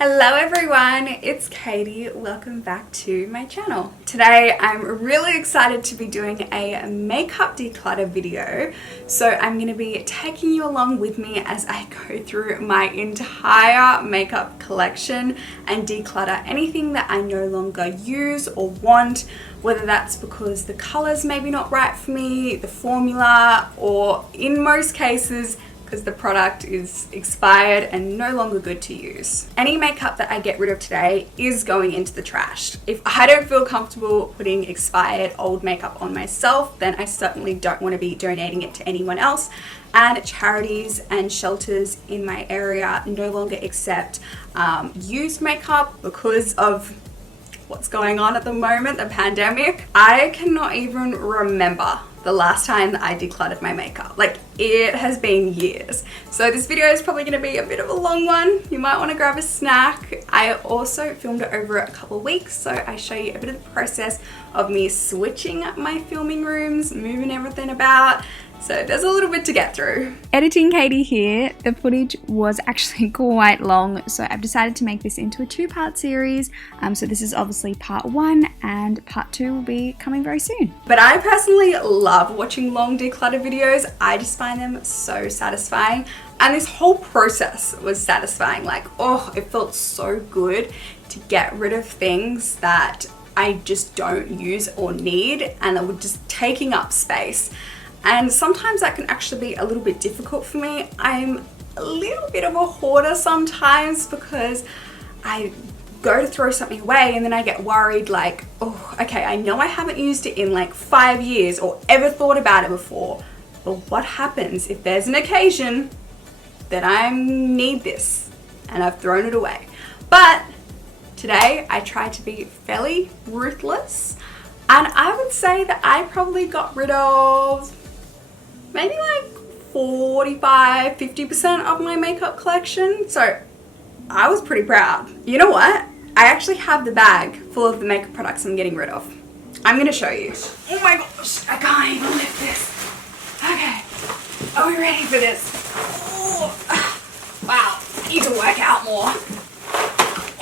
Hello everyone, it's Katie. Welcome back to my channel. Today I'm really excited to be doing a makeup declutter video. So I'm going to be taking you along with me as I go through my entire makeup collection and declutter anything that I no longer use or want, whether that's because the colors maybe not right for me, the formula, or in most cases because the product is expired and no longer good to use. Any makeup that I get rid of today is going into the trash. If I don't feel comfortable putting expired old makeup on myself, then I certainly don't want to be donating it to anyone else. And charities and shelters in my area no longer accept used makeup because of what's going on at the moment, the pandemic. I cannot even remember the last time that I decluttered my makeup. Like, it has been years. So this video is probably gonna be a bit of a long one. You might wanna grab a snack. I also filmed it over a couple of weeks, so I show you a bit of the process of me switching my filming rooms, moving everything about. So there's a little bit to get through. Editing Katie here. The footage was actually quite long, so I've decided to make this into a two-part series. So this is obviously part one, and part two will be coming very soon. But I personally love watching long declutter videos. I just find them so satisfying. And this whole process was satisfying. Like, oh, it felt so good to get rid of things that I just don't use or need, and that were just taking up space. And sometimes that can actually be a little bit difficult for me. I'm a little bit of a hoarder sometimes because I go to throw something away and then I get worried like, oh, okay, I know I haven't used it in like 5 years or ever thought about it before. But what happens if there's an occasion that I need this and I've thrown it away? But today I tried to be fairly ruthless, and I would say that I probably got rid of maybe like 45–50% of my makeup collection. So I was pretty proud. You know what? I actually have the bag full of the makeup products I'm getting rid of. I'm gonna show you. Oh my gosh, I can't even lift this. Okay, are we ready for this? Oh, wow, I need to work out more.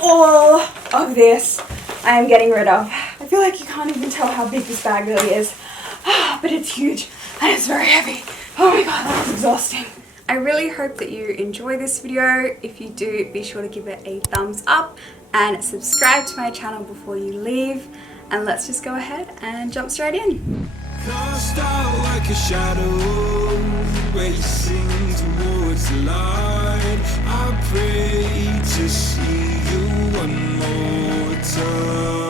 All of this I am getting rid of. I feel like you can't even tell how big this bag really is, but it's huge and it's very heavy. Oh my god, that's exhausting. I really hope that you enjoy this video. If you do, be sure to give it a thumbs up and subscribe to my channel before you leave. And let's just go ahead and jump straight in. Cast out like a shadow, racing towards the light. I pray to see you one more time.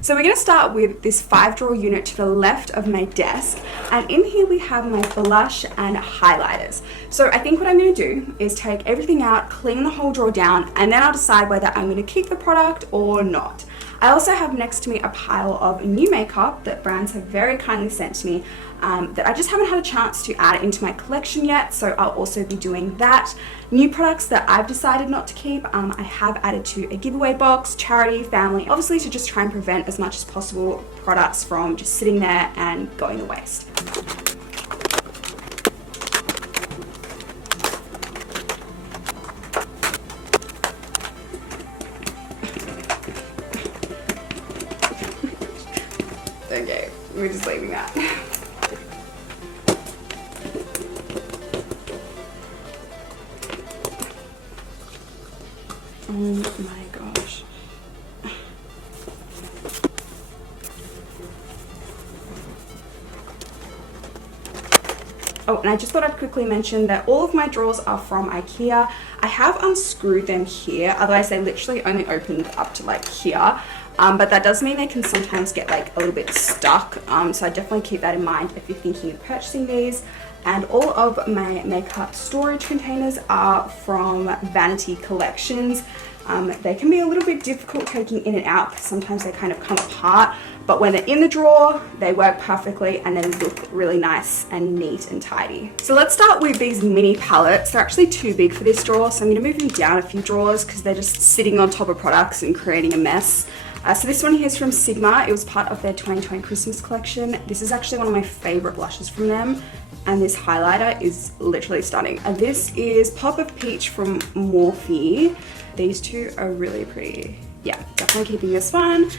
So we're going to start with this 5-drawer unit to the left of my desk, and in here we have my blush and highlighters. So I think what I'm going to do is take everything out, clean the whole drawer down, and then I'll decide whether I'm going to keep the product or not. I also have next to me a pile of new makeup that brands have very kindly sent to me that I just haven't had a chance to add into my collection yet, so I'll also be doing that. New products that I've decided not to keep, I have added to a giveaway box, charity, family, obviously to just try and prevent as much as possible products from just sitting there and going to waste. Okay, we're just leaving that. Oh my gosh. Oh, and I just thought I'd quickly mention that all of my drawers are from IKEA. I have unscrewed them here, otherwise they literally only opened up to like here. But that does mean they can sometimes get like a little bit stuck. So I definitely keep that in mind if you're thinking of purchasing these. And all of my makeup storage containers are from Vanity Collections. They can be a little bit difficult taking in and out because sometimes they kind of come apart, but when they're in the drawer, they work perfectly and they look really nice and neat and tidy. So let's start with these mini palettes. They're actually too big for this drawer, so I'm going to move them down a few drawers because they're just sitting on top of products and creating a mess. So this one here is from Sigma. It was part of their 2020 Christmas collection. This is actually one of my favorite blushes from them. And this highlighter is literally stunning. And this is Pop of Peach from Morphe. These two are really pretty. Yeah, definitely keeping this one.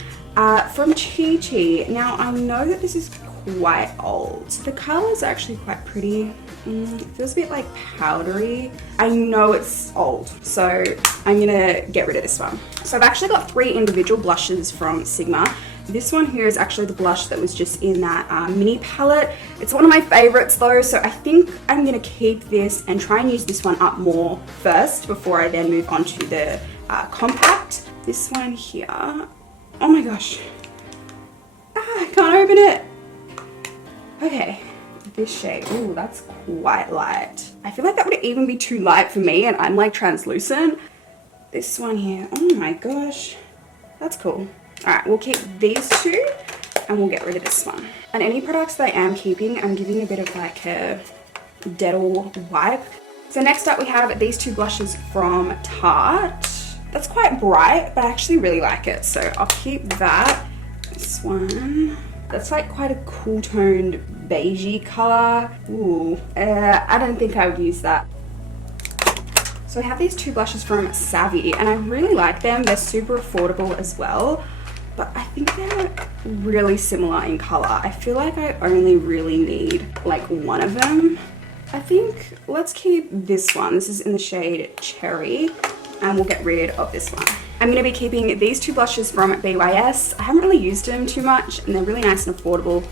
From Chi Chi. Now I know that this is quite old. The color is actually quite pretty. It feels a bit like powdery. I know it's old, so I'm gonna get rid of this one. So I've actually got 3 individual blushes from Sigma. This one here is actually the blush that was just in that mini palette. It's one of my favorites though, so I think I'm gonna keep this and try and use this one up more first before I then move on to the compact. This one here, oh my gosh. I can't open it. Okay, this shade, ooh, that's quite light. I feel like that would even be too light for me and I'm like translucent. This one here, oh my gosh, that's cool. All right, we'll keep these 2 and we'll get rid of this one. And any products that I am keeping, I'm giving a bit of like a Dettol wipe. So next up we have these 2 blushes from Tarte. That's quite bright, but I actually really like it. So I'll keep that. This one, that's like quite a cool toned beigey color. Ooh, I don't think I would use that. So I have these 2 blushes from Savvy and I really like them. They're super affordable as well, but I think they're really similar in color. I feel like I only really need like one of them. I think let's keep this one. This is in the shade Cherry and we'll get rid of this one. I'm going to be keeping these 2 blushes from BYS. I haven't really used them too much and they're really nice and affordable.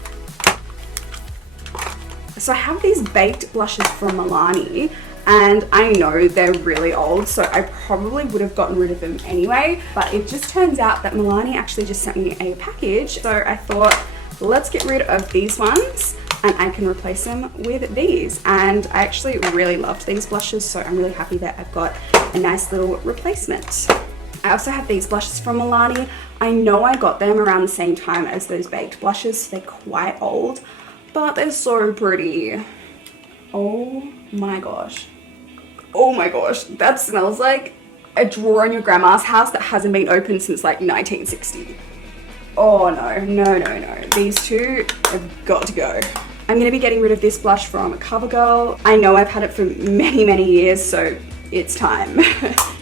So I have these baked blushes from Milani and I know they're really old, so I probably would have gotten rid of them anyway, but it just turns out that Milani actually just sent me a package, so I thought let's get rid of these ones and I can replace them with these. And I actually really loved these blushes, so I'm really happy that I've got a nice little replacement. I also have these blushes from Milani. I know I got them around the same time as those baked blushes, so they're quite old, but they're so pretty. Oh my gosh. Oh my gosh, that smells like a drawer in your grandma's house that hasn't been opened since like 1960. Oh no, no, no, no. These 2 have got to go. I'm gonna be getting rid of this blush from CoverGirl. I know I've had it for many, many years, so it's time.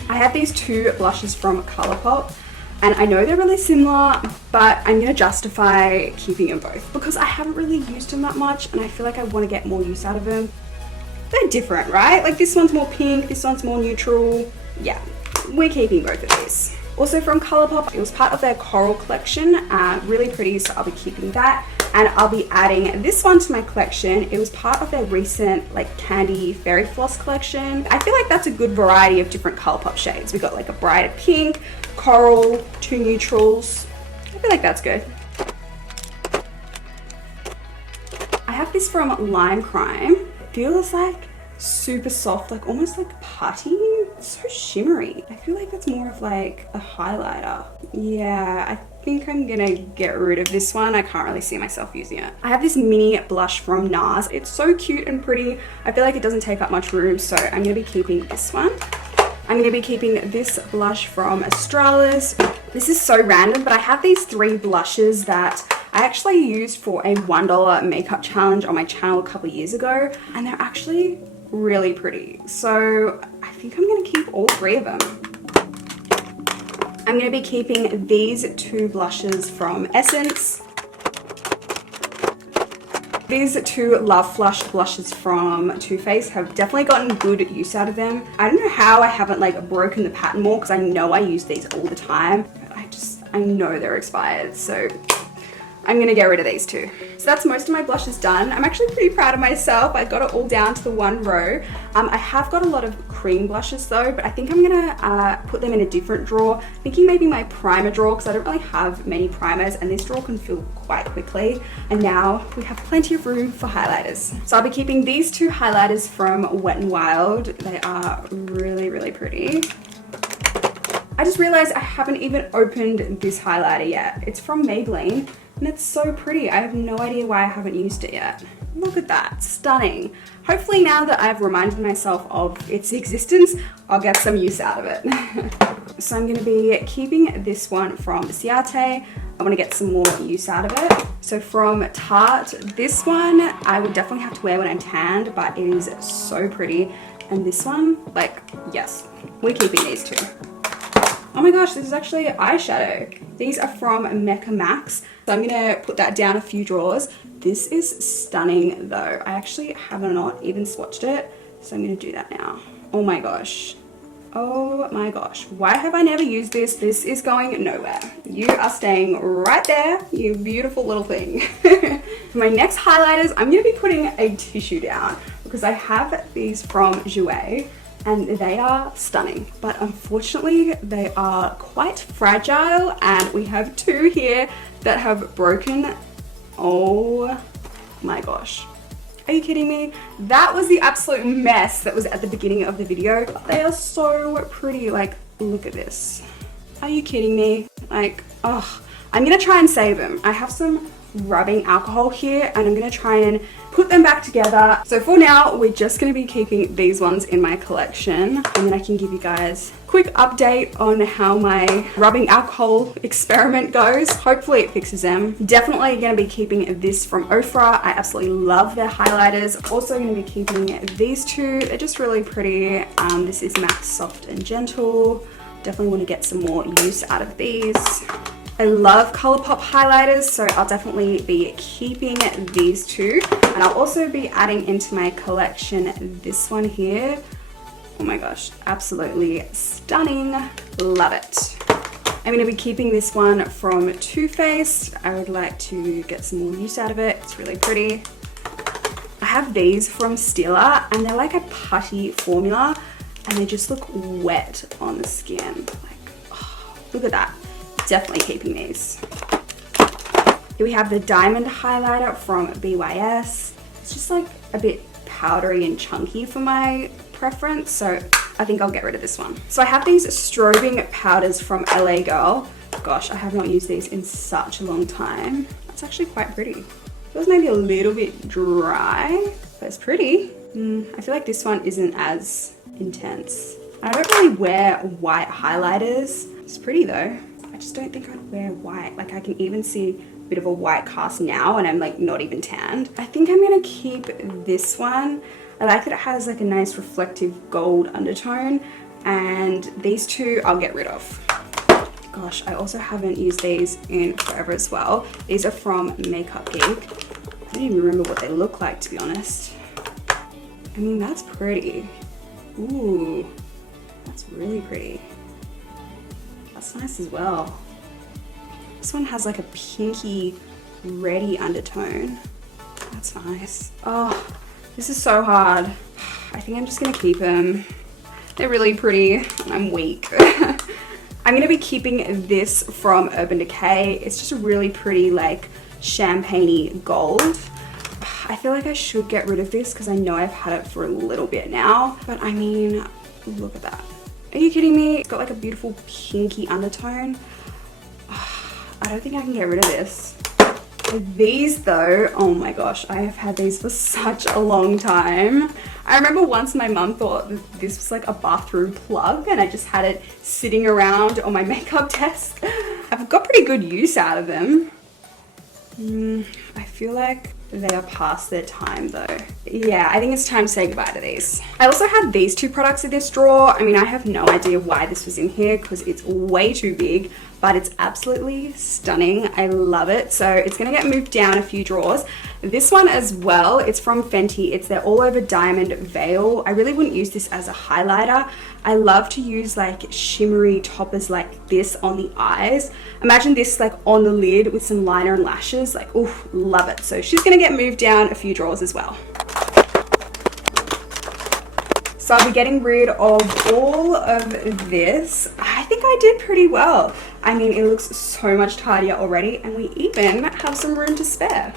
I have these 2 blushes from Colourpop, and I know they're really similar, but I'm gonna justify keeping them both because I haven't really used them that much and I feel like I wanna get more use out of them. They're different, right? Like this one's more pink, this one's more neutral. Yeah, we're keeping both of these. Also from Colourpop, it was part of their Coral collection, really pretty, so I'll be keeping that. And I'll be adding this one to my collection. It was part of their recent like candy fairy floss collection. I feel like that's a good variety of different Colourpop shades. We got like a brighter pink, coral, 2 neutrals. I feel like that's good. I have this from Lime Crime. It feels like super soft, like almost like putty. It's so shimmery. I feel like that's more of like a highlighter. Yeah, I think I'm gonna get rid of this one. I can't really see myself using it. I have this mini blush from NARS. It's so cute and pretty. I feel like it doesn't take up much room, so I'm gonna be keeping this one. I'm gonna be keeping this blush from Astralis. This is so random, but I have these 3 blushes that I actually used for a $1 makeup challenge on my channel a couple of years ago, and they're actually really pretty. So I think I'm gonna keep all 3 of them. I'm gonna be keeping these 2 blushes from Essence. These 2 Love Flush blushes from Too Faced have definitely gotten good use out of them. I don't know how I haven't like broken the pattern more because I know I use these all the time. I know they're expired, so I'm gonna get rid of these 2. So that's most of my blushes done. I'm actually pretty proud of myself. I got it all down to the 1 row. I have got a lot of cream blushes though, but I think I'm gonna put them in a different drawer. Thinking maybe my primer drawer, because I don't really have many primers and this drawer can fill quite quickly. And now we have plenty of room for highlighters. So I'll be keeping these 2 highlighters from Wet n Wild. They are really, really pretty. I just realized I haven't even opened this highlighter yet. It's from Maybelline. And it's so pretty. I have no idea why I haven't used it yet. Look at that, stunning. Hopefully now that I've reminded myself of its existence, I'll get some use out of it. So I'm gonna be keeping this one from Ciate. I wanna get some more use out of it. So from Tarte, this one I would definitely have to wear when I'm tanned, but it is so pretty. And this one, like, yes, we're keeping these two. Oh my gosh, this is actually eyeshadow. These are from Mecca Max. So I'm gonna put that down a few drawers. This is stunning though. I actually have not even swatched it, so I'm gonna do that now. Oh my gosh. Oh my gosh. Why have I never used this? This is going nowhere. You are staying right there, you beautiful little thing. For my next highlighters, I'm gonna be putting a tissue down because I have these from Jouer and they are stunning, but unfortunately they are quite fragile and we have two here that have broken. Oh my gosh. Are you kidding me? That was the absolute mess that was at the beginning of the video. They are so pretty, like, look at this. Are you kidding me? Like, oh, I'm gonna try and save them. I have some rubbing alcohol here and I'm gonna try and put them back together. So for now, we're just gonna be keeping these ones in my collection and then I can give you guys a quick update on how my rubbing alcohol experiment goes. Hopefully it fixes them. Definitely gonna be keeping this from Ofra. I absolutely love their highlighters. Also gonna be keeping these two. They're just really pretty. This is Matte Soft and Gentle. Definitely wanna get some more use out of these. I love colourpop highlighters, so I'll definitely be keeping these two. And I'll also be adding into my collection this one here. Oh my gosh, absolutely stunning. Love it. I'm going to be keeping this one from Too Faced. I would like to get some more use out of it. It's really pretty. I have these from Stila and they're like a putty formula and they just look wet on the skin. Like, oh, look at that. Definitely keeping these. Here we have the diamond highlighter from BYS. It's just like a bit powdery and chunky for my preference, so I think I'll get rid of this one. So I have these strobing powders from LA Girl. Gosh, I have not used these in such a long time. That's actually quite pretty. Feels maybe a little bit dry, but it's pretty. I feel like this one isn't as intense. I don't really wear white highlighters. It's pretty though. I just don't think I'd wear white. Like I can even see a bit of a white cast now and I'm like not even tanned. I think I'm gonna keep this one. I like that it has like a nice reflective gold undertone and these two I'll get rid of. Gosh, I also haven't used these in forever as well. These are from Makeup Geek. I don't even remember what they look like, to be honest. I mean, that's pretty. Ooh, that's really pretty. That's nice as well. This one has like a pinky reddy undertone. That's nice. Oh, this is so hard. I think I'm just gonna keep them. They're really pretty and I'm weak. I'm gonna be keeping this from Urban Decay. It's just a really pretty like champagne-y gold. I feel like I should get rid of this because I know I've had it for a little bit now, but I mean, look at that. Are you kidding me? It's got like a beautiful pinky undertone. I don't think I can get rid of this. These though, oh my gosh, I have had these for such a long time. I remember once my mum thought this was like a bathroom plug and I just had it sitting around on my makeup desk. I've got pretty good use out of them. I feel like they are past their time though. Yeah, I think it's time to say goodbye to these. I also had these two products in this drawer. I mean, I have no idea why this was in here because it's way too big, but it's absolutely stunning. I love it. So it's gonna get moved down a few drawers. This one as well, it's from Fenty. It's their all over diamond veil. I really wouldn't use this as a highlighter. I love to use like shimmery toppers like this on the eyes. Imagine this like on the lid with some liner and lashes. Like, oof, love it. So she's gonna get moved down a few drawers as well. So I'll be getting rid of all of this. I think I did pretty well. I mean, it looks so much tidier already and we even have some room to spare.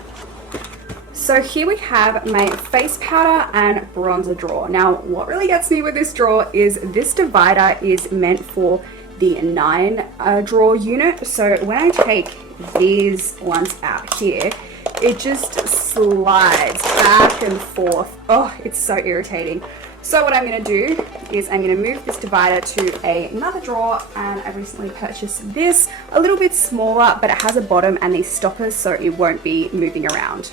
So here we have my face powder and bronzer drawer. Now, what really gets me with this drawer is this divider is meant for the 9 drawer unit. So when I take these ones out here, it just slides back and forth. Oh, it's so irritating. So what I'm going to do is I'm going to move this divider to another drawer, and I recently purchased this, a little bit smaller, but it has a bottom and these stoppers so it won't be moving around.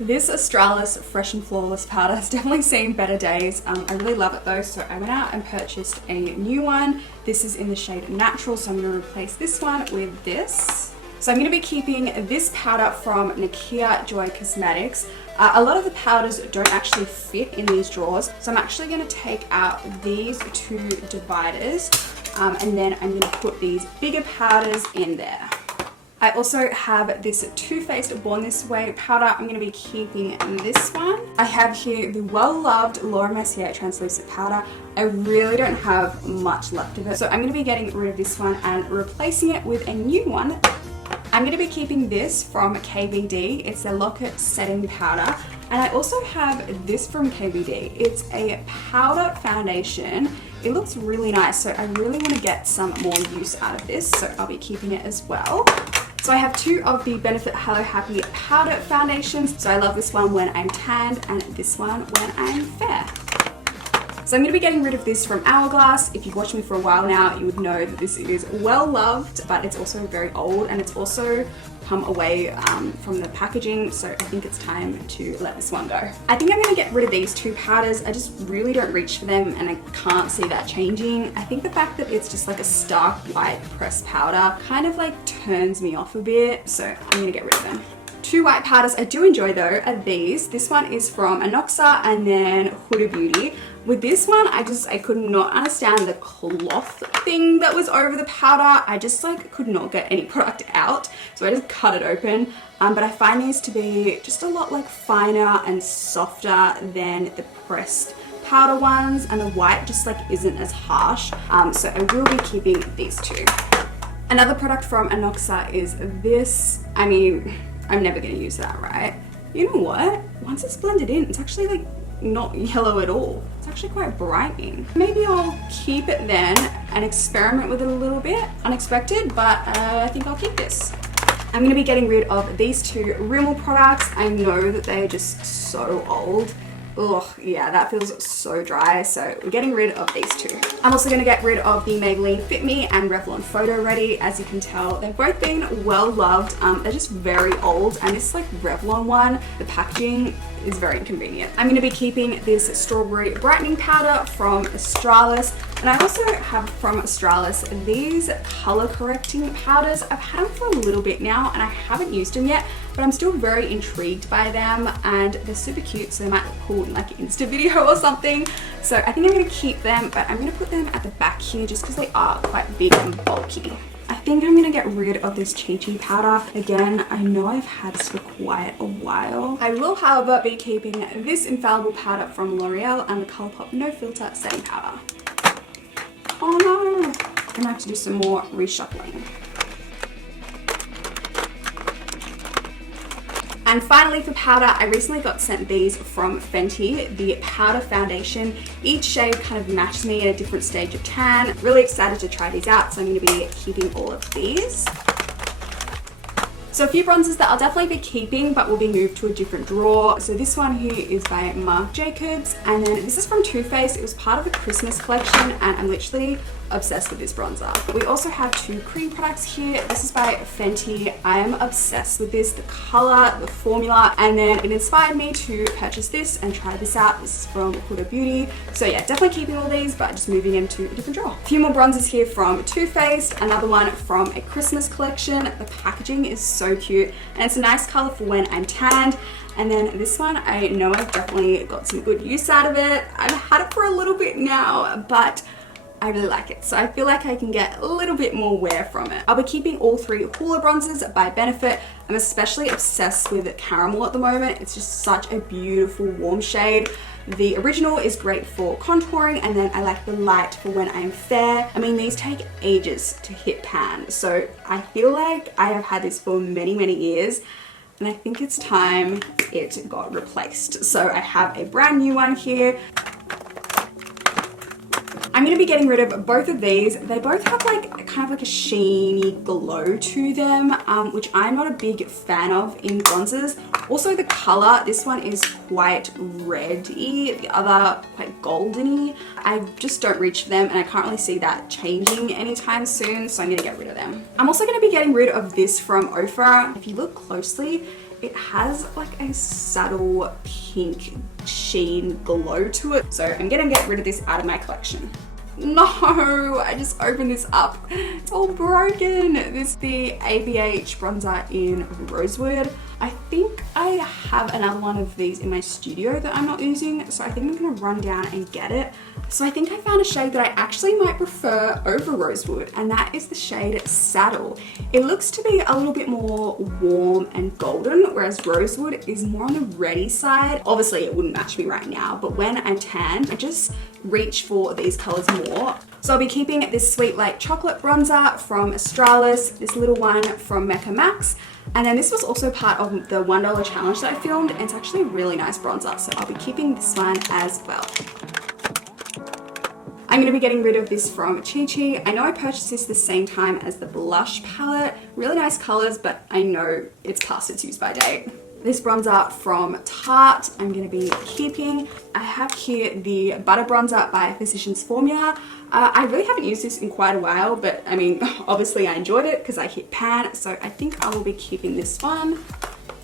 This Astralis Fresh and Flawless powder has definitely seen better days. I really love it though, so I went out and purchased a new one. This is in the shade Natural, so I'm going to replace this one with this. So I'm going to be keeping this powder from Nakia Joy Cosmetics. A lot of the powders don't actually fit in these drawers, so I'm actually going to take out these two dividers, and then I'm going to put these bigger powders in there. I also have this Too Faced Born This Way powder. I'm going to be keeping this one. I have here the well-loved Laura Mercier translucent powder. I really don't have much left of it, so I'm going to be getting rid of this one and replacing it with a new one. I'm going to be keeping this from KVD. It's a Locket Setting Powder. And I also have this from KVD. It's a powder foundation. It looks really nice, so I really want to get some more use out of this, so I'll be keeping it as well. So I have two of the Benefit Hello Happy powder foundations. So I love this one when I'm tanned and this one when I'm fair. So I'm going to be getting rid of this from Hourglass. If you've watched me for a while now, you would know that this is well loved, but it's also very old, and it's also come away from the packaging, so I think it's time to let this one go. I think I'm going to get rid of these two powders. I just really don't reach for them, and I can't see that changing. I think the fact that it's just like a stark white pressed powder kind of like turns me off a bit, so I'm going to get rid of them. Two white powders I do enjoy though are these. This one is from Anoxa and then Huda Beauty. With this one, I could not understand the cloth thing that was over the powder. I just like could not get any product out, so I just cut it open. But I find these to be just a lot like finer and softer than the pressed powder ones, and the white just like isn't as harsh. So I will be keeping these two. Another product from Anoxa is this. I mean, I'm never going to use that, right? You know what? Once it's blended in, it's actually like not yellow at all. It's actually quite brightening. Maybe I'll keep it then and experiment with it a little bit. Unexpected, but I think I'll keep this. I'm going to be getting rid of these two Rimmel products. I know that they're just so old. Ugh, yeah, that feels so dry, so we're getting rid of these two. I'm also going to get rid of the Maybelline Fit Me and Revlon Photo Ready. As you can tell, they've both been well loved. They're just very old, and this like Revlon one, the packaging is very inconvenient. I'm going to be keeping this Strawberry Brightening Powder from Astralis, and I also have from Astralis these color correcting powders. I've had them for a little bit now, and I haven't used them yet, but I'm still very intrigued by them, and they're super cute, so they might look cool in like an Insta video or something. So I think I'm going to keep them, but I'm going to put them at the back here just because they are quite big and bulky. I think I'm going to get rid of this Chi Chi powder. Again, I know I've had this for quite a while. I will, however, be keeping this Infallible powder from L'Oreal and the Colourpop No Filter Setting Powder. Oh no! I'm going to have to do some more reshuffling. And finally for powder, I recently got sent these from Fenty, the powder foundation. Each shade kind of matches me at a different stage of tan. Really excited to try these out, so I'm going to be keeping all of these. So a few bronzers that I'll definitely be keeping but will be moved to a different drawer. So this one here is by Marc Jacobs, and then this is from Too Faced. It was part of a Christmas collection, and I'm literally obsessed with this bronzer. We also have two cream products here. This is by Fenty. I am obsessed with this, the color, the formula, and then it inspired me to purchase this and try this out. This is from Huda Beauty. So yeah, definitely keeping all these, but just moving them to a different drawer. A few more bronzers here from Too Faced, another one from a Christmas collection. The packaging is so cute, and it's a nice color for when I'm tanned. And then this one, I know I've definitely got some good use out of it. I've had it for a little bit now, but I really like it, so I feel like I can get a little bit more wear from it. I'll be keeping all three Hoola bronzers by Benefit. I'm especially obsessed with Caramel at the moment. It's just such a beautiful warm shade. The original is great for contouring, and then I like the light for when I'm fair. I mean, these take ages to hit pan, so I feel like I have had this for many, many years, and I think it's time it got replaced. So I have a brand new one here. I'm going to be getting rid of both of these. They both have like kind of like a sheeny glow to them, which I'm not a big fan of in bronzers. Also the color, this one is quite reddy, the other quite goldeny. I just don't reach for them and I can't really see that changing anytime soon, so I'm going to get rid of them. I'm also going to be getting rid of this from Ofra. If you look closely, it has like a subtle pink sheen glow to it. So I'm gonna get rid of this out of my collection. No, I just opened this up. It's all broken. This is the ABH bronzer in Rosewood. I think I have another one of these in my studio that I'm not using, so I think I'm gonna run down and get it. So I think I found a shade that I actually might prefer over Rosewood, and that is the shade Saddle. It looks to be a little bit more warm and golden, whereas Rosewood is more on the reddy side. Obviously it wouldn't match me right now, but when I'm tan, I just reach for these colors more. So I'll be keeping this Sweet Like Chocolate bronzer from Astralis, this little one from Mecca Max, and then this was also part of the $1 challenge that I filmed, and it's actually a really nice bronzer, so I'll be keeping this one as well. I'm going to be getting rid of this from Chi Chi. I know I purchased this the same time as the blush palette. Really nice colors, but I know it's past its use by date. This bronzer from Tarte, I'm going to be keeping. I have here the Butter Bronzer by Physicians Formula. I really haven't used this in quite a while, but I mean, obviously I enjoyed it because I hit pan, so I think I will be keeping this one.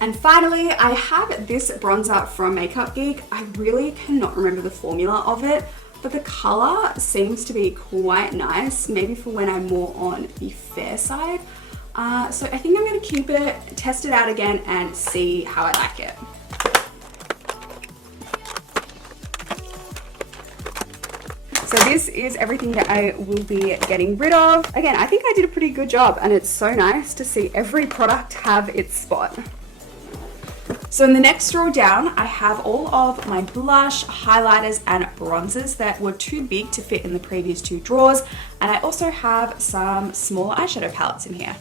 And finally, I have this bronzer from Makeup Geek. I really cannot remember the formula of it, but the color seems to be quite nice, maybe for when I'm more on the fair side. So I think I'm going to keep it, test it out again, and see how I like it. So this is everything that I will be getting rid of. Again, I think I did a pretty good job, and it's so nice to see every product have its spot. So in the next drawer down, I have all of my blush, highlighters, and bronzers that were too big to fit in the previous two drawers. And I also have some small eyeshadow palettes in here.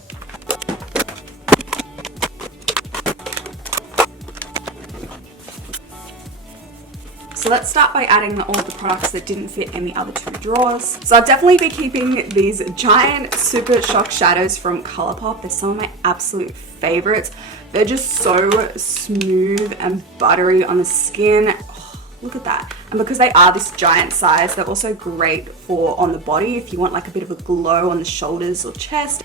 So let's start by adding all of the products that didn't fit in the other two drawers. So I'll definitely be keeping these giant Super Shock shadows from Colourpop. They're some of my absolute favorites. They're just so smooth and buttery on the skin. Oh, look at that. And because they are this giant size, they're also great for on the body if you want like a bit of a glow on the shoulders or chest.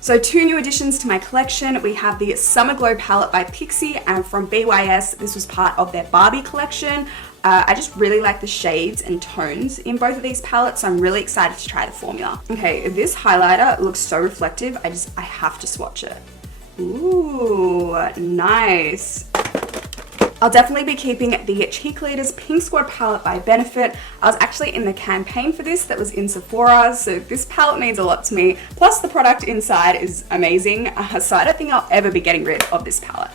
So two new additions to my collection. We have the Summer Glow palette by Pixi, and from BYS, this was part of their Barbie collection. I just really like the shades and tones in both of these palettes, so I'm really excited to try the formula. Okay, this highlighter looks so reflective, I have to swatch it. Ooh, nice. I'll definitely be keeping the Cheek Leaders Pink Squad palette by Benefit. I was actually in the campaign for this that was in Sephora, so this palette means a lot to me. Plus the product inside is amazing, so I don't think I'll ever be getting rid of this palette.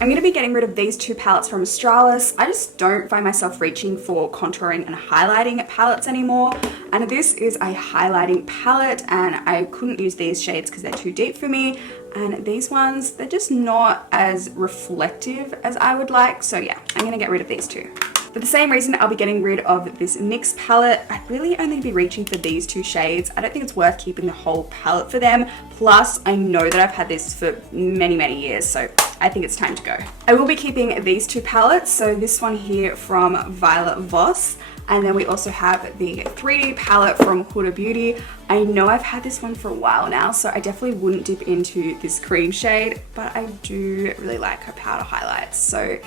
I'm going to be getting rid of these two palettes from Astralis. I just don't find myself reaching for contouring and highlighting palettes anymore. And this is a highlighting palette, and I couldn't use these shades because they're too deep for me. And these ones, they're just not as reflective as I would like. So yeah, I'm going to get rid of these two. For the same reason, I'll be getting rid of this NYX palette. I'd really only be reaching for these two shades. I don't think it's worth keeping the whole palette for them. Plus, I know that I've had this for many, many years, so I think it's time to go. I will be keeping these two palettes. So this one here from Violet Voss. And then we also have the 3D palette from Huda Beauty. I know I've had this one for a while now, so I definitely wouldn't dip into this cream shade, but I do really like her powder highlights. So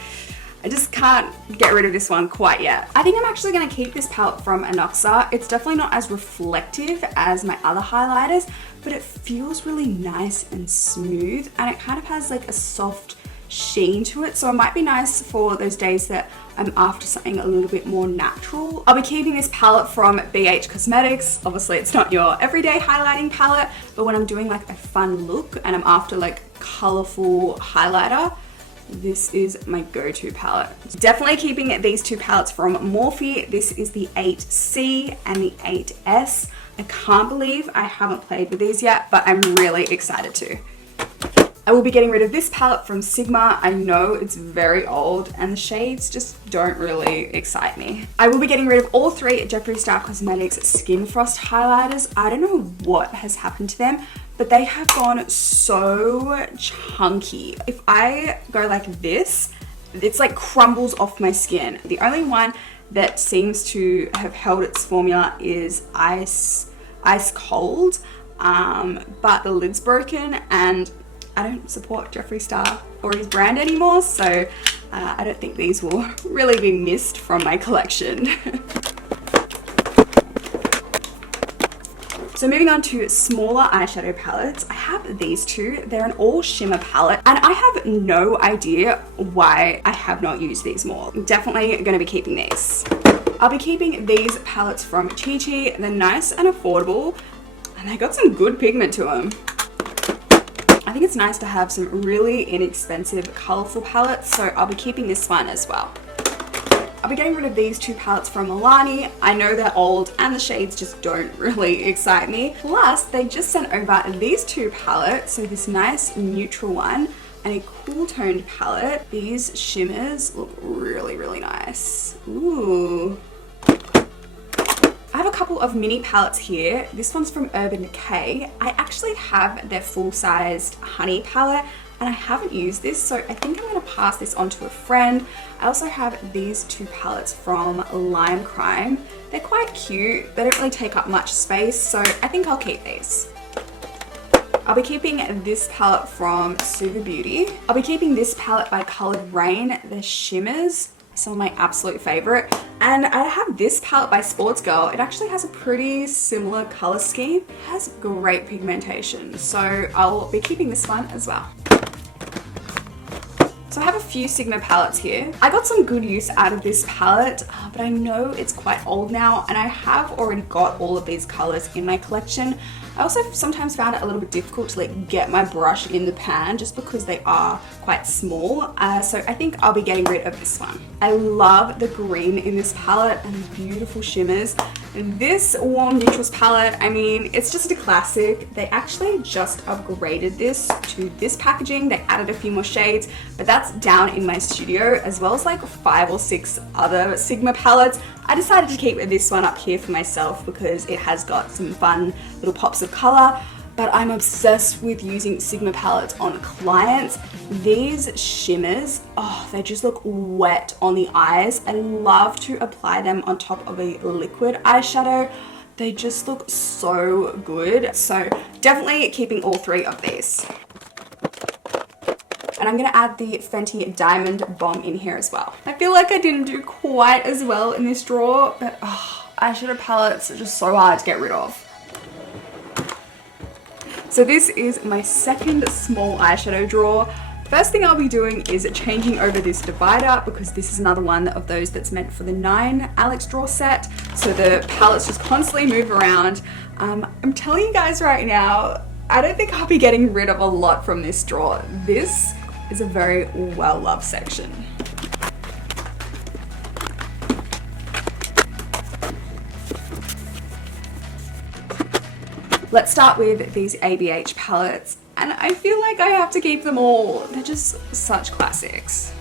I just can't get rid of this one quite yet. I think I'm actually going to keep this palette from Anoxa. It's definitely not as reflective as my other highlighters, but it feels really nice and smooth, and it kind of has like a soft sheen to it, so it might be nice for those days that I'm after something a little bit more natural. I'll be keeping this palette from BH Cosmetics. Obviously it's not your everyday highlighting palette, but when I'm doing like a fun look and I'm after like colorful highlighter, this is my go-to palette. Definitely keeping these two palettes from Morphe. This is the 8C and the 8S. I can't believe I haven't played with these yet, but I'm really excited to. I will be getting rid of this palette from Sigma. I know it's very old and the shades just don't really excite me. I will be getting rid of all 3 Jeffree Star Cosmetics Skin Frost highlighters. I don't know what has happened to them, but they have gone so chunky. If I go like this, it's like crumbles off my skin. The only one that seems to have held its formula is ice cold, but the lid's broken and I don't support Jeffree Star or his brand anymore, so I don't think these will really be missed from my collection. So moving on to smaller eyeshadow palettes, I have these 2. They're an all shimmer palette and I have no idea why I have not used these more. I'm definitely going to be keeping these. I'll be keeping these palettes from Chi Chi. They're nice and affordable and they got some good pigment to them. I think it's nice to have some really inexpensive colourful palettes, so I'll be keeping this one as well. I'll be getting rid of these 2 palettes from Milani. I know they're old and the shades just don't really excite me. Plus, they just sent over these 2 palettes, so this nice neutral one and a cool toned palette. These shimmers look really, really nice. Ooh. I have a couple of mini palettes here. This one's from Urban Decay. I actually have their full-sized honey palette and I haven't used this, so I think I'm gonna pass this on to a friend. I also have these 2 palettes from Lime Crime. They're quite cute. They don't really take up much space, so I think I'll keep these. I'll be keeping this palette from Super Beauty. I'll be keeping this palette by Coloured Rain. The shimmers, some of my absolute favorite. And I have this palette by Sports Girl. It actually has a pretty similar color scheme. It has great pigmentation, so I'll be keeping this one as well. So I have a few Sigma palettes here. I got some good use out of this palette, but I know it's quite old now and I have already got all of these colors in my collection. I also sometimes found it a little bit difficult to like get my brush in the pan just because they are quite small. So I think I'll be getting rid of this one. I love the green in this palette and the beautiful shimmers. This Warm Neutrals palette, I mean, it's just a classic. They actually just upgraded this to this packaging. They added a few more shades, but that's down in my studio, as well as like 5 or 6 other Sigma palettes. I decided to keep this one up here for myself because it has got some fun little pops of color. But I'm obsessed with using Sigma palettes on clients. These shimmers, oh, they just look wet on the eyes. I love to apply them on top of a liquid eyeshadow. They just look so good. So definitely keeping all 3 of these. And I'm gonna add the Fenty Diamond Bomb in here as well. I feel like I didn't do quite as well in this drawer, but eyeshadow palettes are just so hard to get rid of. So this is my second small eyeshadow drawer. First thing I'll be doing is changing over this divider because this is another one of those that's meant for the 9 Alex drawer set. So the palettes just constantly move around. I'm telling you guys right now, I don't think I'll be getting rid of a lot from this drawer. This is a very well-loved section. Let's start with these ABH palettes, and I feel like I have to keep them all. They're just such classics.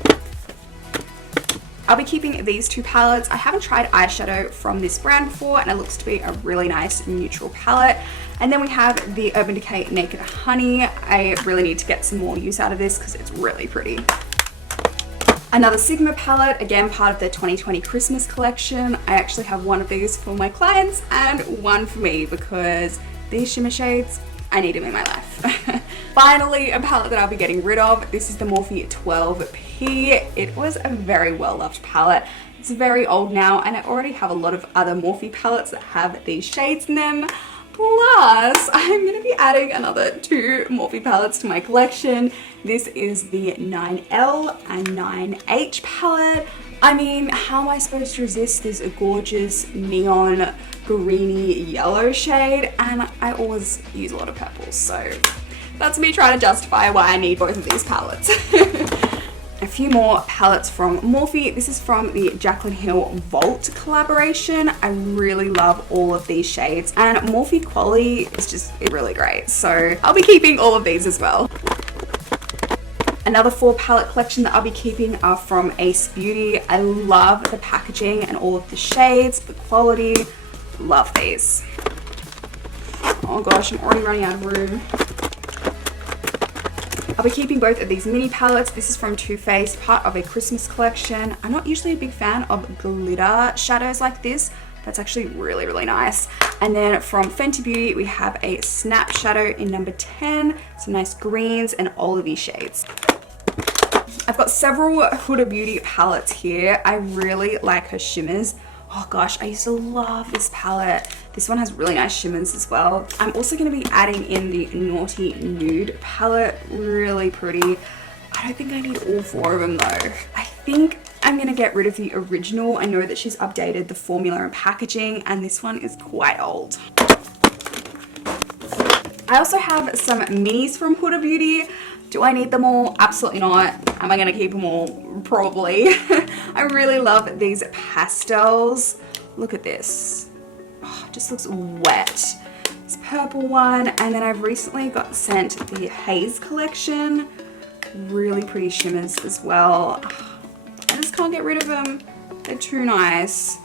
I'll be keeping these 2 palettes. I haven't tried eyeshadow from this brand before, and it looks to be a really nice neutral palette. And then we have the Urban Decay Naked Honey. I really need to get some more use out of this because it's really pretty. Another Sigma palette, again part of the 2020 Christmas collection. I actually have one of these for my clients and one for me because these shimmer shades, I need them in my life. Finally, a palette that I'll be getting rid of. This is the Morphe 12P. It was a very well-loved palette. It's very old now, and I already have a lot of other Morphe palettes that have these shades in them. Plus, I'm going to be adding another 2 Morphe palettes to my collection. This is the 9L and 9H palette. I mean, how am I supposed to resist this gorgeous neon greeny yellow shade? And I always use a lot of purples, so that's me trying to justify why I need both of these palettes. A few more palettes from Morphe. This is from the Jaclyn Hill Vault collaboration. I really love all of these shades, and Morphe quality is just really great. So I'll be keeping all of these as well. Another 4 palette collection that I'll be keeping are from Ace Beauty. I love the packaging and all of the shades, the quality. Love these. Oh gosh, I'm already running out of room. I'll be keeping both of these mini palettes. This is from Too Faced, part of a Christmas collection. I'm not usually a big fan of glitter shadows like this. That's actually really, really nice. And then from Fenty Beauty, we have a Snap Shadow in number 10. Some nice greens and all of these shades. I've got several Huda Beauty palettes here. I really like her shimmers. Oh gosh, I used to love this palette. This one has really nice shimmers as well. I'm also going to be adding in the Naughty Nude palette. Really pretty. I don't think I need all 4 of them though. I think I'm going to get rid of the original. I know that she's updated the formula and packaging, and this one is quite old. I also have some minis from Huda Beauty. Do I need them all? Absolutely not. Am I going to keep them all? Probably. I really love these pastels. Look at this. Oh, it just looks wet. This purple one, and then I've recently got sent the Haze collection. Really pretty shimmers as well. I just can't get rid of them. They're too nice.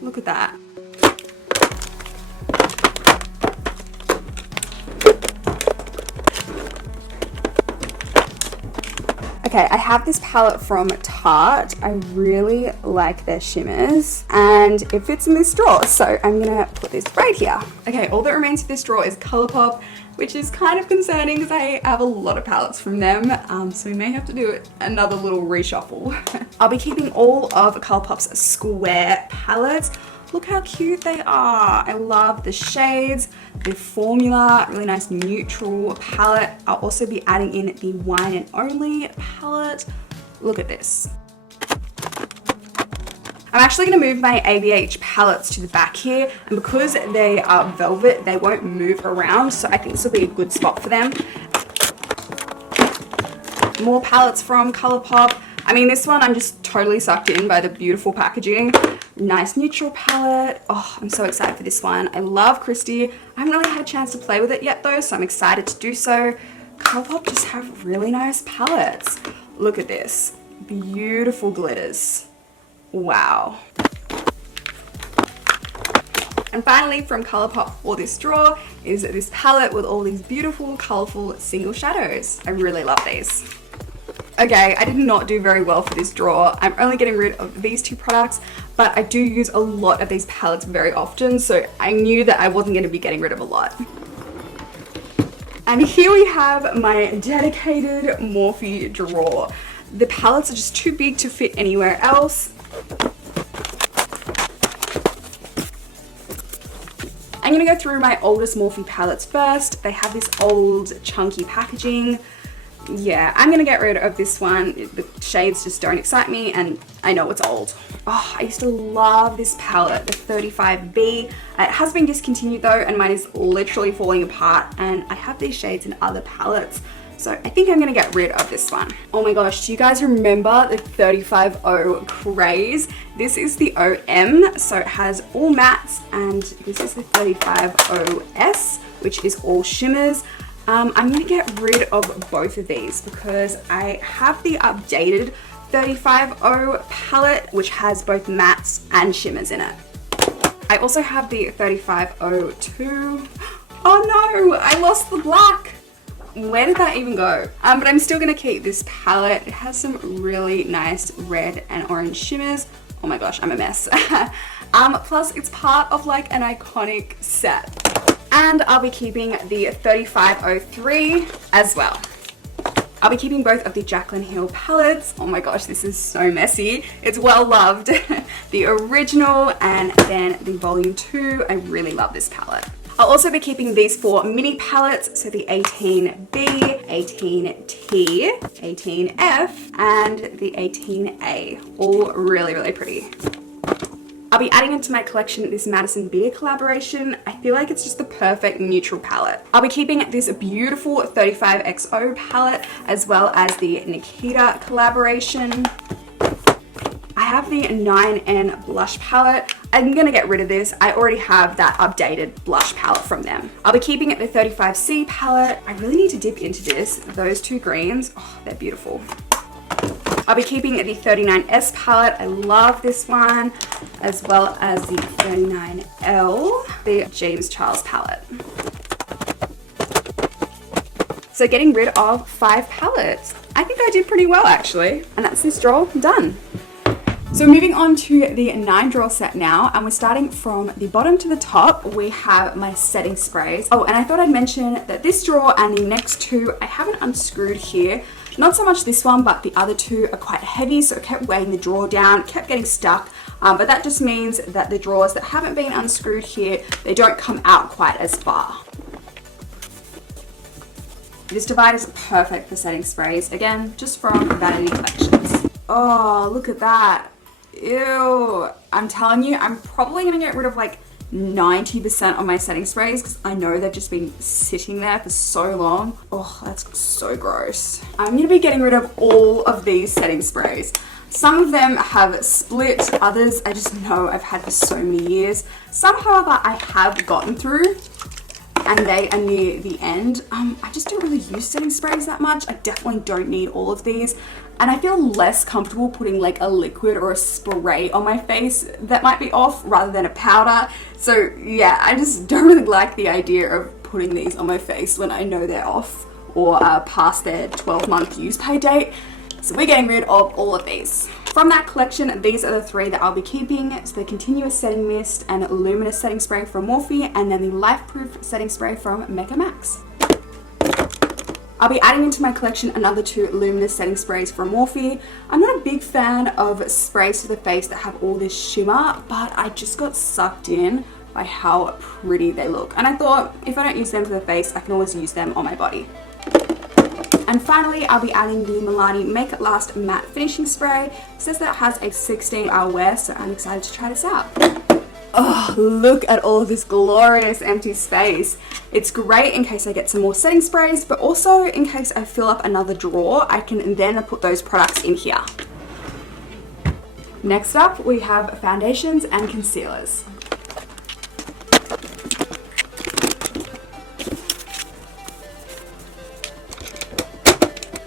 Look at that. Okay, I have this palette from Tarte. I really like their shimmers and it fits in this drawer, so I'm gonna put this right here. Okay, all that remains of this drawer is Colourpop, which is kind of concerning because I have a lot of palettes from them, so we may have to do another little reshuffle. I'll be keeping all of Colourpop's square palettes. Look how cute they are. I love the shades, the formula, really nice neutral palette. I'll also be adding in the Wine and Only palette. Look at this. I'm actually going to move my ABH palettes to the back here, and because they are velvet, they won't move around, so I think this will be a good spot for them. More palettes from Colourpop. I mean, this one I'm just totally sucked in by the beautiful packaging. Nice neutral palette. Oh, I'm so excited for this one. I love Christy. I haven't really had a chance to play with it yet though, so I'm excited to do so. Colourpop just have really nice palettes. Look at this. Beautiful glitters. Wow. And finally from Colourpop for this drawer is this palette with all these beautiful, colourful single shadows. I really love these. Okay, I did not do very well for this drawer. I'm only getting rid of these 2 products, but I do use a lot of these palettes very often, so I knew that I wasn't going to be getting rid of a lot. And here we have my dedicated Morphe drawer. The palettes are just too big to fit anywhere else. I'm going to go through my oldest Morphe palettes first. They have this old chunky packaging. Yeah, I'm gonna get rid of this one. The shades just don't excite me and I know it's old. Oh, I used to love this palette, the 35B. It has been discontinued though, and mine is literally falling apart, and I have these shades in other palettes, so I think I'm gonna get rid of this one. Oh my gosh, do you guys remember the 35O craze? This is the OM, so it has all mattes, and this is the 35OS, which is all shimmers. I'm going to get rid of both of these because I have the updated 35O palette, which has both mattes and shimmers in it. I also have the 3502. Oh no, I lost the black. Where did that even go? But I'm still going to keep this palette. It has some really nice red and orange shimmers. Oh my gosh, I'm a mess. Plus it's part of like an iconic set. And I'll be keeping the 3503 as well. I'll be keeping both of the Jaclyn Hill palettes. Oh my gosh, this is so messy. It's well loved. The original and then the volume 2. I really love this palette. I'll also be keeping these 4 mini palettes, so the 18B, 18T, 18F, and the 18A. All really, really pretty. I'll be adding into my collection this Madison Beer collaboration. I feel like it's just the perfect neutral palette. I'll be keeping this beautiful 35XO palette as well as the Nikita collaboration. I have the 9N blush palette. I'm gonna get rid of this. I already have that updated blush palette from them. I'll be keeping it the 35C palette. I really need to dip into this. Those two greens, oh, they're beautiful. I'll be keeping the 39S palette. I love this one, as well as the 39L, the James Charles palette. So getting rid of 5 palettes. I think I did pretty well actually. And that's this drawer done. So moving on to the 9 drawer set now, and we're starting from the bottom to the top. We have my setting sprays. Oh, and I thought I'd mention that this drawer and the next two, I haven't unscrewed here. Not so much this one, but the other two are quite heavy, so it kept weighing the drawer down, kept getting stuck. But that just means that the drawers that haven't been unscrewed here, they don't come out quite as far. This divider is perfect for setting sprays, again, just from Vanity Collections. Oh, look at that. Ew. I'm telling you, I'm probably gonna get rid of like 90% of my setting sprays because I know they've just been sitting there for so long. Oh, that's so gross. I'm gonna be getting rid of all of these setting sprays. Some of them have split, others I just know I've had for so many years. Some, however, I have gotten through and they are near the end. I just don't really use setting sprays that much. I definitely don't need all of these. And I feel less comfortable putting like a liquid or a spray on my face that might be off rather than a powder. So yeah, I just don't really like the idea of putting these on my face when I know they're off or past their 12-month use pay date. So we're getting rid of all of these. From that collection, these are the 3 that I'll be keeping. So the Continuous Setting Mist and Luminous Setting Spray from Morphe, and then the Life Proof Setting Spray from Mecca Max. I'll be adding into my collection another 2 luminous setting sprays from Morphe. I'm not a big fan of sprays to the face that have all this shimmer, but I just got sucked in by how pretty they look. And I thought, if I don't use them to the face, I can always use them on my body. And finally, I'll be adding the Milani Make It Last Matte Finishing Spray. It says that it has a 16-hour wear, so I'm excited to try this out. Oh, look at all of this glorious empty space. It's great in case I get some more setting sprays, but also in case I fill up another drawer, I can then put those products in here. Next up, we have foundations and concealers.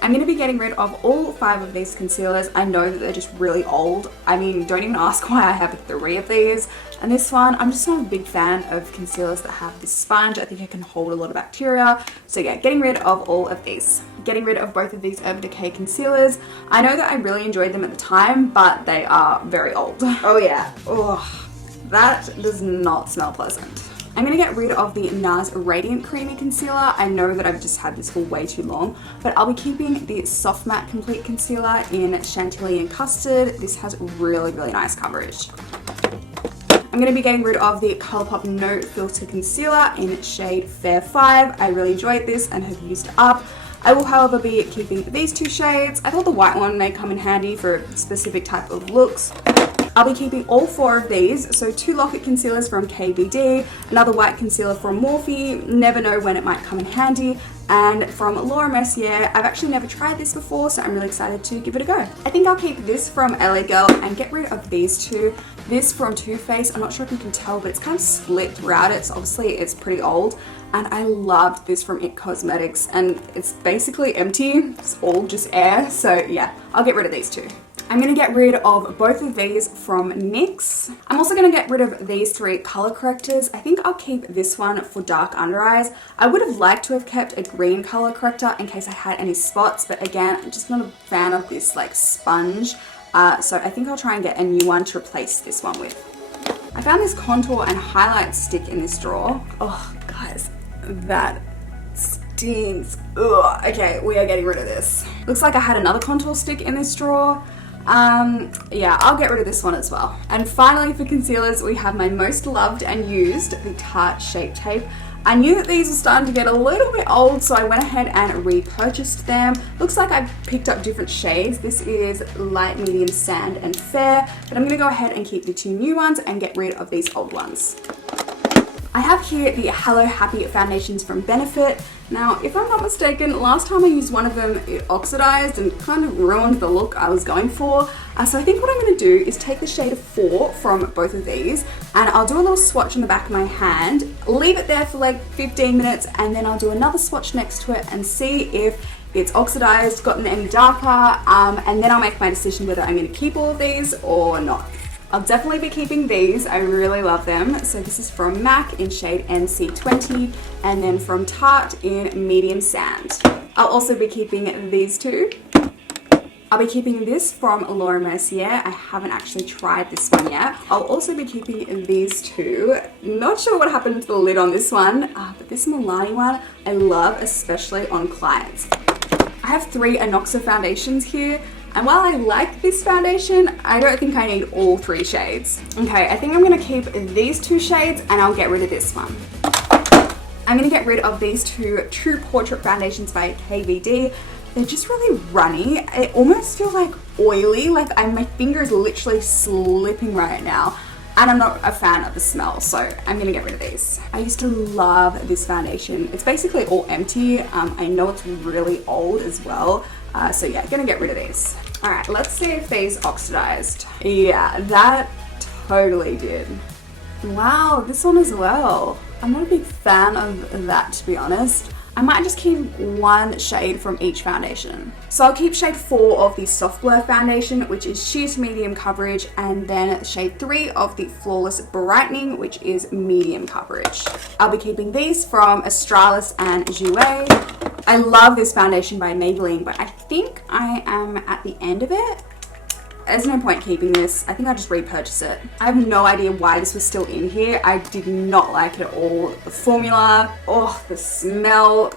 I'm going to be getting rid of all 5 of these concealers. I know that they're just really old. I mean, don't even ask why I have 3 of these. And this one, I'm just not a big fan of concealers that have this sponge. I think it can hold a lot of bacteria. So yeah, getting rid of all of these. Getting rid of both of these Urban Decay concealers. I know that I really enjoyed them at the time, but they are very old. Oh yeah, oh, that does not smell pleasant. I'm going to get rid of the NARS Radiant Creamy Concealer. I know that I've just had this for way too long, but I'll be keeping the Soft Matte Complete Concealer in Chantilly and Custard. This has really, really nice coverage. I'm going to be getting rid of the Colourpop No Filter Concealer in shade Fair 5. I really enjoyed this and have used it up. I will, however, be keeping these 2 shades. I thought the white one may come in handy for a specific type of looks. I'll be keeping all 4 of these, so 2 Locket concealers from KVD, another white concealer from Morphe, never know when it might come in handy, and from Laura Mercier. I've actually never tried this before, so I'm really excited to give it a go. I think I'll keep this from LA Girl and get rid of these 2. This from Too Faced, I'm not sure if you can tell, but it's kind of split throughout it, so obviously it's pretty old. And I loved this from IT Cosmetics, and it's basically empty, it's all just air, so yeah, I'll get rid of these 2. I'm going to get rid of both of these from NYX. I'm also going to get rid of these 3 color correctors. I think I'll keep this one for dark under eyes. I would have liked to have kept a green color corrector in case I had any spots, but again, I'm just not a fan of this like sponge. So I think I'll try and get a new one to replace this one with. I found this contour and highlight stick in this drawer. Oh, guys, that stinks. Ugh. Okay, we are getting rid of this. Looks like I had another contour stick in this drawer. Yeah, I'll get rid of this one as well. And finally for concealers, we have my most loved and used, the Tarte Shape Tape. I knew that these were starting to get a little bit old, so I went ahead and repurchased them. Looks like I've picked up different shades. This is light, medium, sand, and fair, but I'm gonna go ahead and keep the 2 new ones and get rid of these old ones. I have here the Hello Happy foundations from Benefit. Now, if I'm not mistaken, last time I used one of them, it oxidized and kind of ruined the look I was going for. So I think what I'm going to do is take the shade 4 from both of these, and I'll do a little swatch on the back of my hand, leave it there for like 15 minutes, and then I'll do another swatch next to it and see if it's oxidized, gotten any darker, and then I'll make my decision whether I'm going to keep all of these or not. I'll definitely be keeping these. I really love them. So this is from MAC in shade NC20, and then from Tarte in medium sand. I'll also be keeping these two. I'll be keeping this from Laura Mercier. I haven't actually tried this one yet. I'll also be keeping these two. Not sure what happened to the lid on this one, but this Milani one I love, especially on clients. I have 3 Anoxa foundations here. And while I like this foundation, I don't think I need all 3 shades. Okay, I think I'm gonna keep these 2 shades and I'll get rid of this one. I'm gonna get rid of these 2 True Portrait foundations by KVD. They're just really runny. I almost feel like oily, like my finger is literally slipping right now. And I'm not a fan of the smell, so I'm gonna get rid of these. I used to love this foundation. It's basically all empty. I know it's really old as well. So yeah, gonna get rid of these. All right, let's see if these oxidized. Yeah, that totally did. Wow, this one as well. I'm not a big fan of that, to be honest. I might just keep 1 shade from each foundation. So I'll keep shade 4 of the Soft Blur foundation, which is sheer to medium coverage, and then shade 3 of the Flawless Brightening, which is medium coverage. I'll be keeping these from Astralis and Jouer. I love this foundation by Maybelline, but I think I am at the end of it. There's no point keeping this. I think I'll just repurchase it. I have no idea why this was still in here. I did not like it at all. The formula, oh, the smell,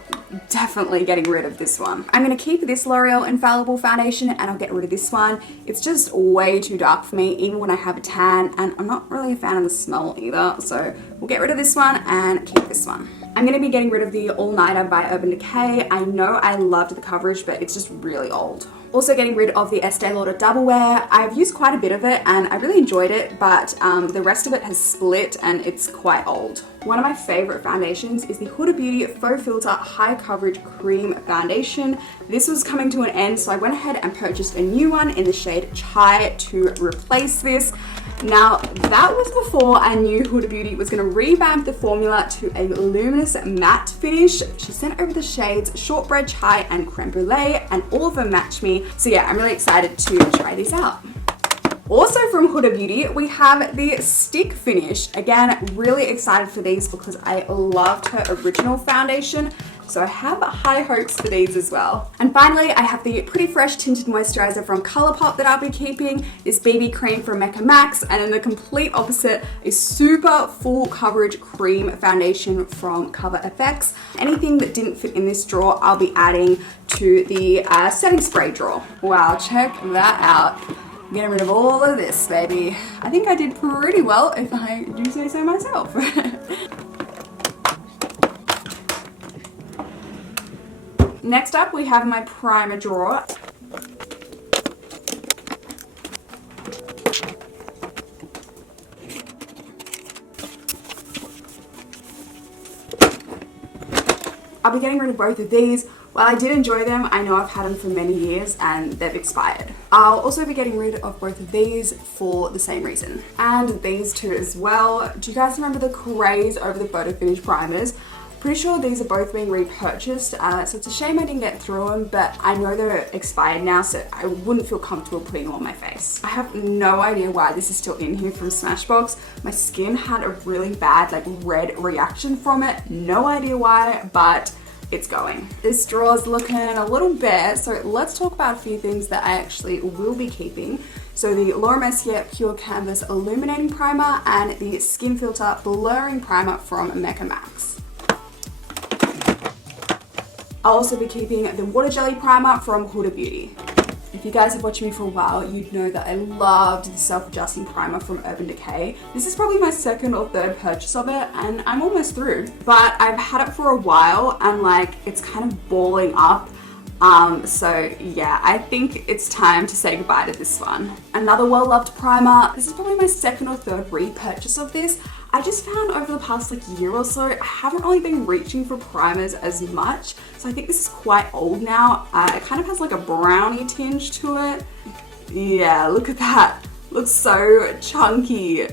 definitely getting rid of this one. I'm gonna keep this L'Oreal Infallible foundation and I'll get rid of this one. It's just way too dark for me, even when I have a tan, and I'm not really a fan of the smell either. So we'll get rid of this one and keep this one. I'm gonna be getting rid of the All Nighter by Urban Decay. I know I loved the coverage, but it's just really old. Also getting rid of the Estee Lauder Double Wear. I've used quite a bit of it and I really enjoyed it, but the rest of it has split and it's quite old. One of my favorite foundations is the Huda Beauty Faux Filter High Coverage Cream Foundation. This was coming to an end, so I went ahead and purchased a new one in the shade Chai to replace this. Now, that was before I knew Huda Beauty was going to revamp the formula to a luminous matte finish. She sent over the shades Shortbread Chai and Creme Brulee, and all of them match me. So yeah, I'm really excited to try these out. Also from Huda Beauty, we have the Stick Finish. Again, really excited for these because I loved her original foundation. So I have high hopes for these as well. And finally, I have the Pretty Fresh Tinted Moisturizer from Colourpop that I'll be keeping, this BB cream from Becca Max, and then the complete opposite, a super full coverage cream foundation from Cover FX. Anything that didn't fit in this drawer, I'll be adding to the setting spray drawer. Wow, check that out. Getting rid of all of this, baby. I think I did pretty well, if I do say so myself. Next up, we have my primer drawer. I'll be getting rid of both of these. While I did enjoy them, I know I've had them for many years and they've expired. I'll also be getting rid of both of these for the same reason. And these two as well. Do you guys remember the craze over the photo finish primers? Pretty sure these are both being repurchased, so it's a shame I didn't get through them, but I know they're expired now, so I wouldn't feel comfortable putting them on my face. I have no idea why this is still in here from Smashbox. My skin had a really bad red reaction from it. No idea why, but it's going. This drawer's looking a little bare, so let's talk about a few things that I actually will be keeping. So the Laura Mercier Pure Canvas Illuminating Primer and the Skin Filter Blurring Primer from Becca Max. I'll also be keeping the Water Jelly Primer from Huda Beauty. If you guys have watched me for a while, you'd know that I loved the Self-Adjusting Primer from Urban Decay. This is probably my second or third purchase of it, and I'm almost through. But I've had it for a while, and it's kind of balling up. So yeah, I think it's time to say goodbye to this one. Another well-loved primer. This is probably my second or third repurchase of this. I just found over the past like year or so, I haven't really been reaching for primers as much. So I think this is quite old now. It kind of has like a brownie tinge to it. Yeah, look at that. Looks so chunky.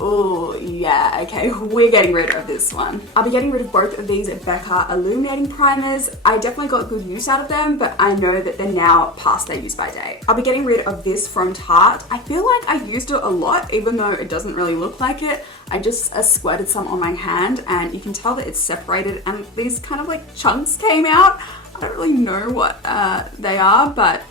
Oh yeah, okay, we're getting rid of this one. I'll be getting rid of both of these Becca illuminating primers. I definitely got good use out of them, but I know that they're now past their use by date. I'll be getting rid of this from Tarte. I feel like I used it a lot, even though it doesn't really look like it. I just squirted some on my hand and you can tell that it's separated and these kind of like chunks came out. I don't really know what they are, but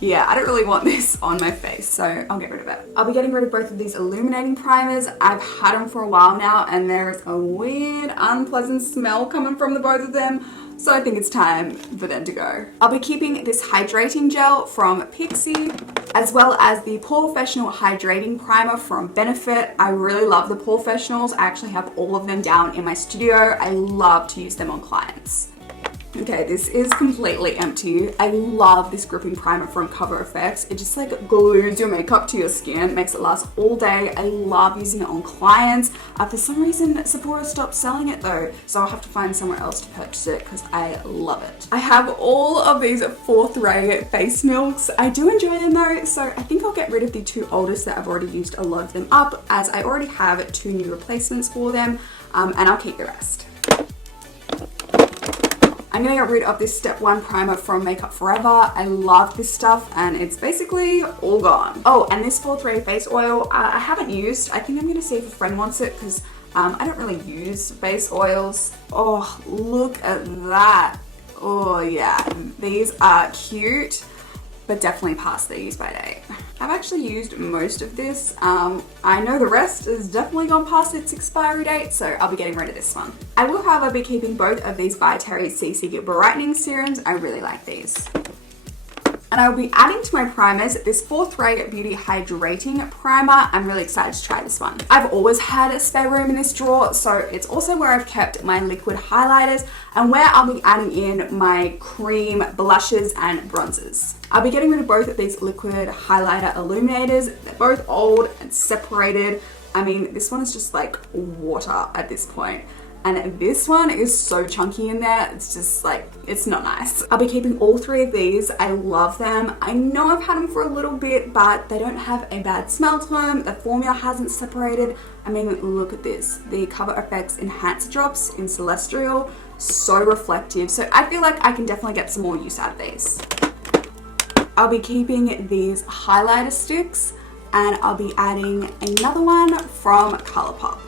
yeah, I don't really want this on my face, so I'll get rid of it. I'll be getting rid of both of these illuminating primers. I've had them for a while now and there's a weird, unpleasant smell coming from the both of them, so I think it's time for them to go. I'll be keeping this hydrating gel from Pixi, as well as the Professional Hydrating Primer from Benefit. I really love the Professionals. I actually have all of them down in my studio. I love to use them on clients. Okay, this is completely empty. I love this gripping primer from Cover FX. It just like glues your makeup to your skin, makes it last all day. I love using it on clients. For some reason, Sephora stopped selling it though, so I'll have to find somewhere else to purchase it because I love it. I have all of these 4th Ray face milks. I do enjoy them though, so I think I'll get rid of the 2 oldest that I've already used a lot of them up, as I already have 2 new replacements for them, and I'll keep the rest. I'm gonna get rid of this Step 1 primer from Makeup Forever. I love this stuff and it's basically all gone. Oh, and this 4th Ray face oil, I haven't used. I think I'm gonna see if a friend wants it because I don't really use base oils. Oh, look at that. Oh yeah, these are cute, but definitely past their use by date. I've actually used most of this. I know the rest has definitely gone past its expiry date, so I'll be getting rid of this one. I will, however, be keeping both of these by Terry CC brightening serums. I really like these. And I'll be adding to my primers this 4th Ray Beauty Hydrating Primer. I'm really excited to try this one. I've always had a spare room in this drawer, so it's also where I've kept my liquid highlighters and where I'll be adding in my cream blushes and bronzers. I'll be getting rid of both of these liquid highlighter illuminators. They're both old and separated. I mean, this one is just like water at this point. And this one is so chunky in there, it's just like, it's not nice. I'll be keeping all 3 of these. I love them. I know I've had them for a little bit, but they don't have a bad smell to them. The formula hasn't separated. I mean, look at this. The Cover FX Enhancer Drops in Celestial, so reflective. So I feel like I can definitely get some more use out of these. I'll be keeping these highlighter sticks and I'll be adding another one from Colourpop.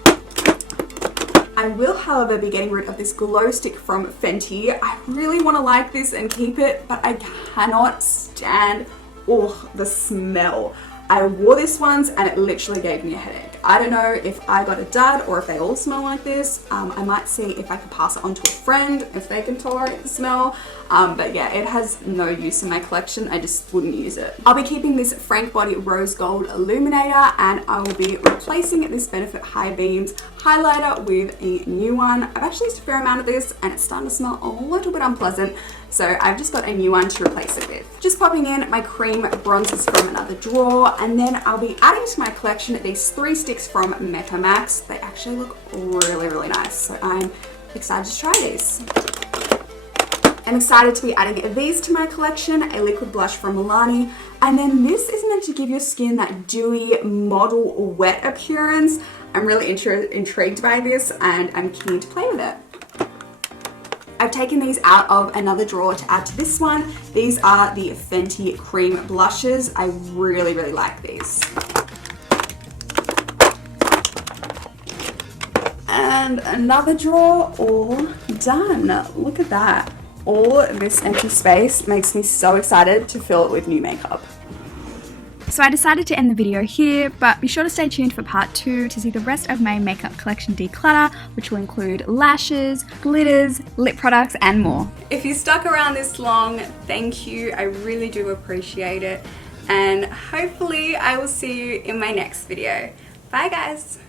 I will, however, be getting rid of this glow stick from Fenty. I really want to like this and keep it, but I cannot stand, the smell. I wore this once and it literally gave me a headache. I don't know if I got a dud or if they all smell like this. I might see if I can pass it on to a friend if they can tolerate the smell. But yeah, it has no use in my collection. I just wouldn't use it. I'll be keeping this Frank Body Rose Gold Illuminator and I will be replacing this Benefit High Beams highlighter with a new one. I've actually used a fair amount of this and it's starting to smell a little bit unpleasant. So I've just got a new one to replace it with. Just popping in my cream bronzers from another drawer, and then I'll be adding to my collection these 3 sticks from Mecca Max. They actually look really, really nice. So I'm excited to try these. I'm excited to be adding these to my collection, a liquid blush from Milani, and then this is meant to give your skin that dewy, model wet appearance. I'm really intrigued by this and I'm keen to play with it. I've taken these out of another drawer to add to this one. These are the Fenty Cream Blushes. I really, really like these. And another drawer all done. Look at that. All this empty space makes me so excited to fill it with new makeup. So I decided to end the video here, but be sure to stay tuned for part 2 to see the rest of my makeup collection declutter, which will include lashes, glitters, lip products, and more. If you stuck around this long, thank you. I really do appreciate it. And hopefully I will see you in my next video. Bye guys.